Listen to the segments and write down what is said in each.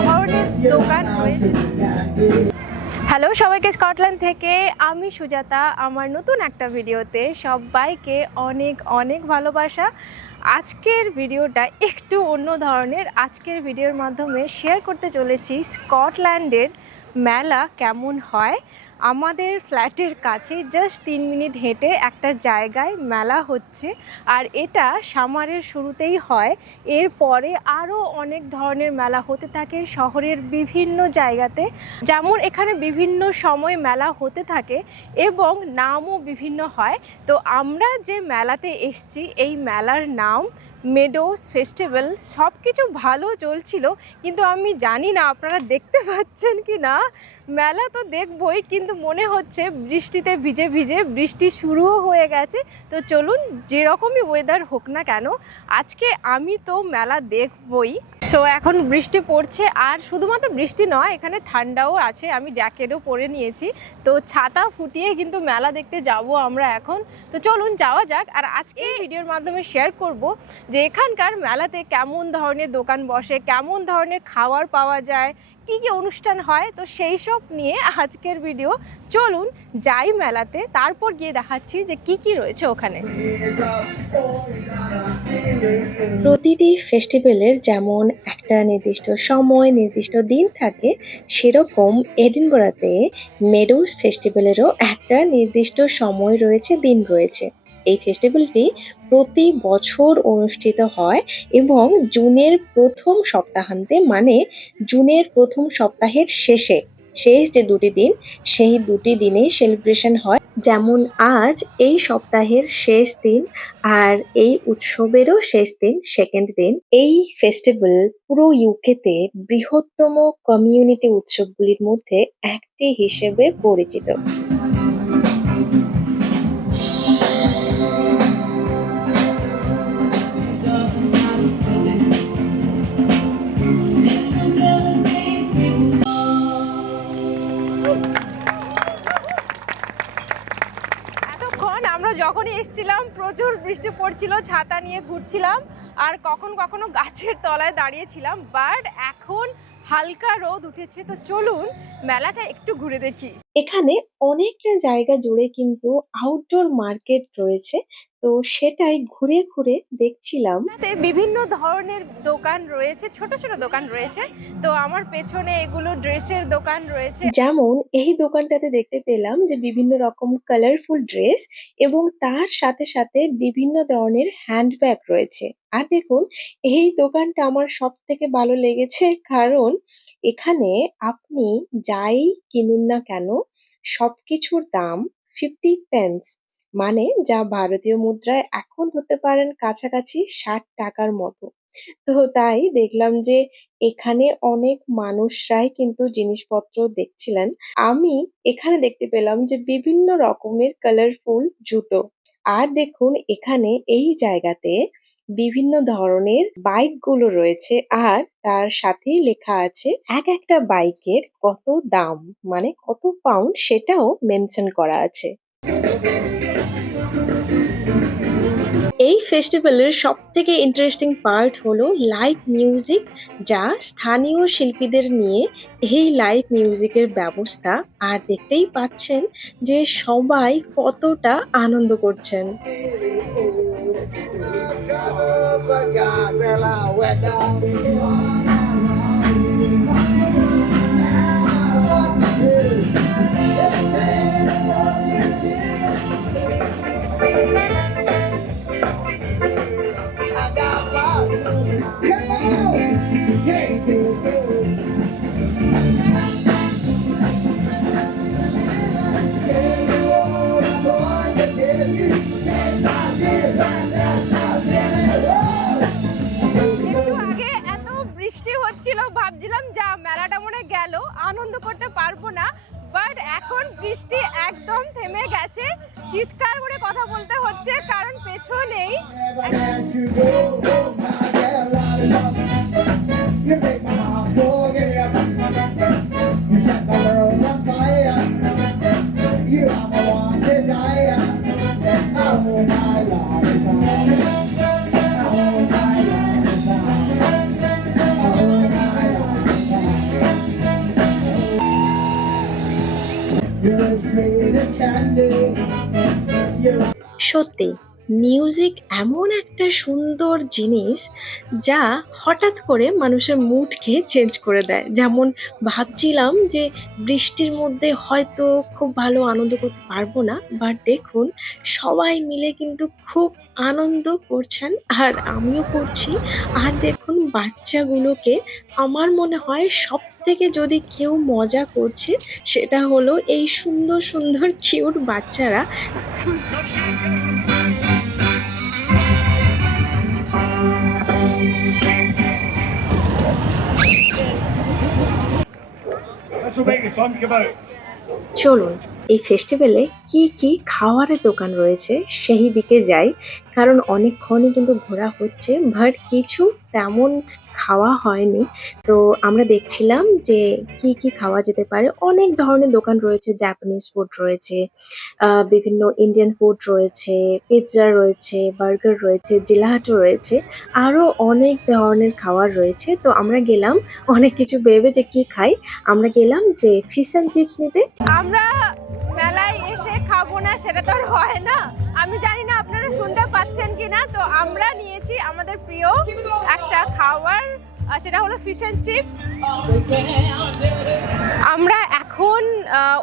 ধরনের দোকান রয়েছে। হ্যালো সবাইকে স্কটল্যান্ড থেকে। আমি সুজাতা, আমার নতুন একটা ভিডিওতে সবাইকে অনেক অনেক ভালোবাসা। আজকের ভিডিওটা একটু অন্য ধরনের। আজকের ভিডিওর মাধ্যমে শেয়ার করতে চলেছি স্কটল্যান্ডের মেলা কেমন হয়? আমাদের ফ্ল্যাটের কাছে জাস্ট তিন মিনিট হেঁটে একটা জায়গায় মেলা হচ্ছে। আর এটা সামারের শুরুতেই হয়। এরপরে আরও অনেক ধরনের মেলা হতে থাকে শহরের বিভিন্ন জায়গাতে। যেমন এখানে বিভিন্ন সময় মেলা হতে থাকে এবং নামও বিভিন্ন হয়। তো আমরা যে মেলাতে এসছি, এই মেলার নাম মেডোস ফেস্টিভ্যাল সব কিছু ভালো চলছিল, কিন্তু আমি জানি না আপনারা দেখতে পাচ্ছেন কি না। মেলা তো দেখবই, কিন্তু মনে হচ্ছে বৃষ্টিতে ভিজে ভিজে বৃষ্টি শুরুও হয়ে গেছে। তো চলুন, যেরকমই ওয়েদার হোক না কেন, আজকে আমি তো মেলা দেখবই। সো এখন বৃষ্টি পড়ছে আর শুধুমাত্র বৃষ্টি নয় এখানে ঠান্ডাও আছে আমি জ্যাকেটও পরে নিয়েছি তো ছাতা ফুটিয়ে কিন্তু মেলা দেখতে যাব আমরা এখন তো চলুন যাওয়া যাক আর আজকে এই ভিডিওর মাধ্যমে শেয়ার করব যে এখানকার মেলাতে কেমন ধরনের দোকান বসে কেমন ধরনের খাওয়ার পাওয়া যায় কি কি অনুষ্ঠান হয় তো সেই সব নিয়ে আজকের ভিডিও চলুন যাই মেলাতে তারপর গিয়ে দেখাচ্ছি যে কি কি রয়েছে ওখানে প্রতিটি ফেস্টিভ্যালের যেমন একটা নির্দিষ্ট সময়, নির্দিষ্ট দিন থাকে, সেরকম এডিনবোরাতে মেডোস ফেস্টিভ্যালেরও একটা নির্দিষ্ট সময় রয়েছে, দিন রয়েছে। এই ফেস্টিভ্যালটি প্রতি বছর অনুষ্ঠিত হয় এবং জুনের প্রথম সপ্তাহান্তে মানে জুনের প্রথম সপ্তাহের শেষে শেষ যে দুটি দিন, সেই দুটি দিনে সেলিব্রেশন হয়। যেমন আজ এই সপ্তাহের শেষ দিন আর এই উৎসবেরও শেষ দিন সেকেন্ড দিন। এই ফেস্টিভ্যাল পুরো ইউকেতে বৃহত্তম কমিউনিটি উৎসবগুলির মধ্যে একটি হিসেবে পরিচিত। বৃষ্টি পড়ছিল, ছাতা নিয়ে ঘুরছিলাম আর কখন কখনো গাছের তলায় দাঁড়িয়েছিলাম বাট এখন হালকা রোদ উঠেছে, তো চলুন মেলাটা একটু ঘুরে দেখি। এখানে অনেকটা জায়গা জুড়ে কিন্তু আউটডোর মার্কেট রয়েছে। তো সেটাই ঘুরে ঘুরে দেখছিলাম। বিভিন্ন ধরনের দোকান রয়েছে ছোট ছোট দোকান রয়েছে। তো আমার পেছনে এগুলো ড্রেসের দোকান রয়েছে। যেমন এই দোকানটাতে দেখতে পেলাম যে বিভিন্ন রকম কালারফুল ড্রেস এবং তার সাথে সাথে বিভিন্ন ধরনের হ্যান্ডব্যাগ রয়েছে। আর দেখুন এই দোকানটা আমার সব থেকে ভালো লেগেছে কারণ এখানে আপনি যাই কিনুন না কেন সবকিছুর দাম ফিফটি পেন্স মানে যা ভারতীয় মুদ্রায় এখন ধরতে পারেন কাছাকাছি ষাট টাকার মতো। তো তাই দেখলাম যে এখানে অনেক মানুষরাই কিন্তু জিনিসপত্র দেখছিলেন। আমি এখানে দেখতে পেলাম যে বিভিন্ন রকমের কালারফুল জুতো। আর দেখুন এখানে এই জায়গাতে বিভিন্ন ধরনের বাইকগুলো রয়েছে আর তার সাথেই লেখা আছে, এক একটা বাইক এর কত দাম মানে কত পাউন্ড সেটাও মেনশন করা আছে। এই ফেস্টিভ্যালের সব থেকে ইন্টারেস্টিং পার্ট হলো লাইভ মিউজিক যা স্থানীয় শিল্পীদের নিয়ে এই লাইভ মিউজিকের ব্যবস্থা। আর দেখতেই পাচ্ছেন যে সবাই কতটা আনন্দ করছেন। একটু একদম থেমে গেছে। চিৎকার করে কথা বলতে হচ্ছে কারণ পেছনেই সত্যি মিউজিক এমন একটা সুন্দর জিনিস যা হঠাৎ করে মানুষের মুডকে চেঞ্জ করে দেয় যেমন ভাবছিলাম যে বৃষ্টির মধ্যে হয়তো খুব ভালো আনন্দ করতে পারব না বাট দেখুন সবাই মিলে কিন্তু খুব আনন্দ করছেন আর আমিও করছি আর দেখুন বাচ্চাগুলোকে আমার মনে হয় সব থেকে যদি কেউ মজা করছে সেটা হলো এই সুন্দর সুন্দর কিউট বাচ্চারা চলুন এই ফেস্টিভ্যালে কি কি খাওয়ারের দোকান রয়েছে? সেই দিকে যাই। কারণ অনেকক্ষণই কিন্তু ঘোরা হচ্ছে বাট কিছু তেমন খাওয়া হয়নি। তো আমরা দেখছিলাম যে কি কি খাওয়া যেতে পারে। অনেক ধরনের দোকান রয়েছে জাপানিজ ফুড রয়েছে বিভিন্ন ইন্ডিয়ান ফুড রয়েছে পিৎজা রয়েছে বার্গার রয়েছে জিলাহাটো রয়েছে আরও অনেক ধরনের খাবার রয়েছে। তো আমরা গেলাম, অনেক কিছু ভেবে যে কি খাই, আমরা গেলাম যে ফিশ অ্যান্ড চিপস নিতে। আমরা না, সেটা তো আর হয় না। আমি জানি না আপনারা শুনতে পাচ্ছেন কিনা। তো আমরা নিয়েছি আমাদের প্রিয় একটা আর সেটা হলো ফিশ অ্যান্ড চিপস আমরা এখন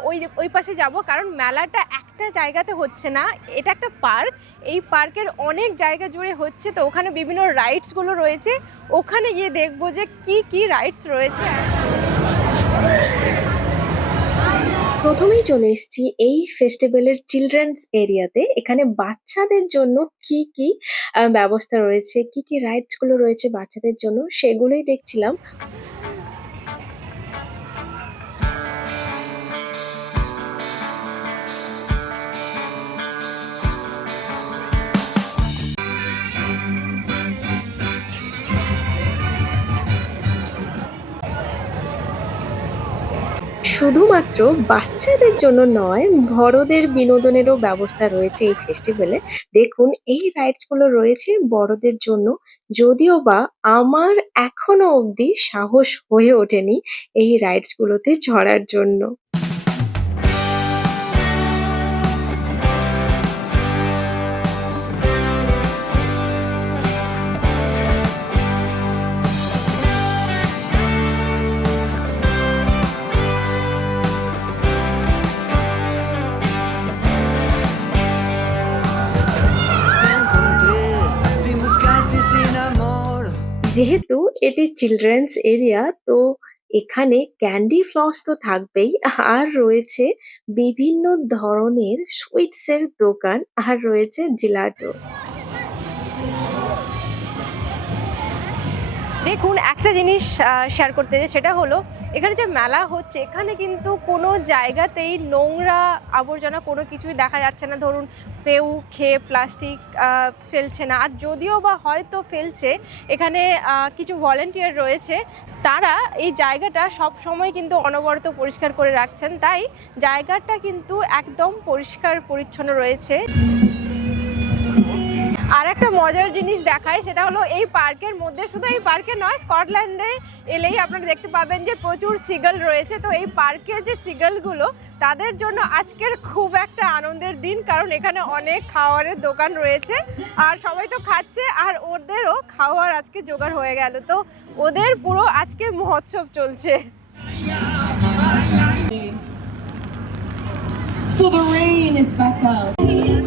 ওই ওই পাশে যাব, কারণ মেলাটা একটা জায়গাতে হচ্ছে না। এটা একটা পার্ক। এই পার্কের অনেক জায়গা জুড়ে হচ্ছে। তো ওখানে বিভিন্ন রাইডসগুলো রয়েছে। ওখানে গিয়ে দেখব যে কি কি রাইডস রয়েছে। প্রথমেই চলে এসেছি এই ফেস্টিভ্যালের চিলড্রেন্স এরিয়াতে। এখানে বাচ্চাদের জন্য কি কি ব্যবস্থা রয়েছে, কি কি রাইডসগুলো রয়েছে বাচ্চাদের জন্য, সেগুলোই দেখছিলাম। শুধুমাত্র বাচ্চাদের জন্য নয়, বড়দের বিনোদনেরও ব্যবস্থা রয়েছে এই ফেস্টিভ্যালে দেখুন, এই রাইডসগুলো রয়েছে বড়দের জন্য। যদিও বা আমার এখনও অবধি সাহস হয়ে ওঠেনি এই রাইডস গুলোতে চড়ার জন্য। যেহেতু এটি চিলড্রেন্স এরিয়া তো এখানে ক্যান্ডি ফ্লস তো থাকবেই। আর রয়েছে বিভিন্ন ধরনের সুইটস এর দোকান, আর রয়েছে জিলাটো দেখুন, একটা জিনিস শেয়ার করতে সেটা হলো এখানে যে মেলা হচ্ছে, এখানে কিন্তু কোনো জায়গাতেই নোংরা আবর্জনা কোনো কিছুই দেখা যাচ্ছে না। ধরুন, কেউ খেয়ে প্লাস্টিক ফেলছে না। আর যদিও বা হয়তো ফেলছে, এখানে কিছু ভলেন্টিয়ার রয়েছে। তারা এই জায়গাটা সব সময় কিন্তু অনবরত পরিষ্কার করে রাখছেন। তাই জায়গাটা কিন্তু একদম পরিষ্কার, পরিচ্ছন্ন রয়েছে। আর একটা মজার জিনিস দেখায় সেটা হলো এই পার্কের মধ্যে, শুধু এই পার্কে নয়, স্কটল্যান্ডে এলেই আপনারা দেখতে পাবেন যে প্রচুর সিগল রয়েছে। তো এই পার্কের যে সিগলগুলো, তাদের জন্য আজকের খুব একটা আনন্দের দিন, কারণ এখানে অনেক খাওয়ারের দোকান রয়েছে। আর সবাই তো খাচ্ছে, আর ওদেরও খাওয়ার আজকে জোগাড় হয়ে গেল। তো ওদের পুরো আজকে মহোৎসব চলছে। So the rain is back out.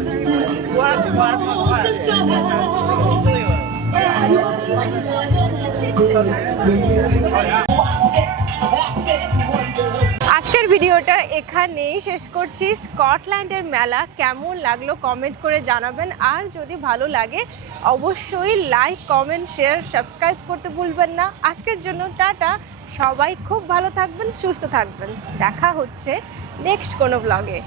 আজকের ভিডিওটা এখানেই শেষ করছি। স্কটল্যান্ডের মেলা কেমন লাগল কমেন্ট করে জানাবেন। আর যদি ভালো লাগে, অবশ্যই লাইক কমেন্ট শেয়ার সাবস্ক্রাইব করতে ভুলবেন না। আজকের জন্য টাটা। সবাই খুব ভালো থাকবেন, সুস্থ থাকবেন। দেখা হচ্ছে নেক্সট কোনো ব্লগে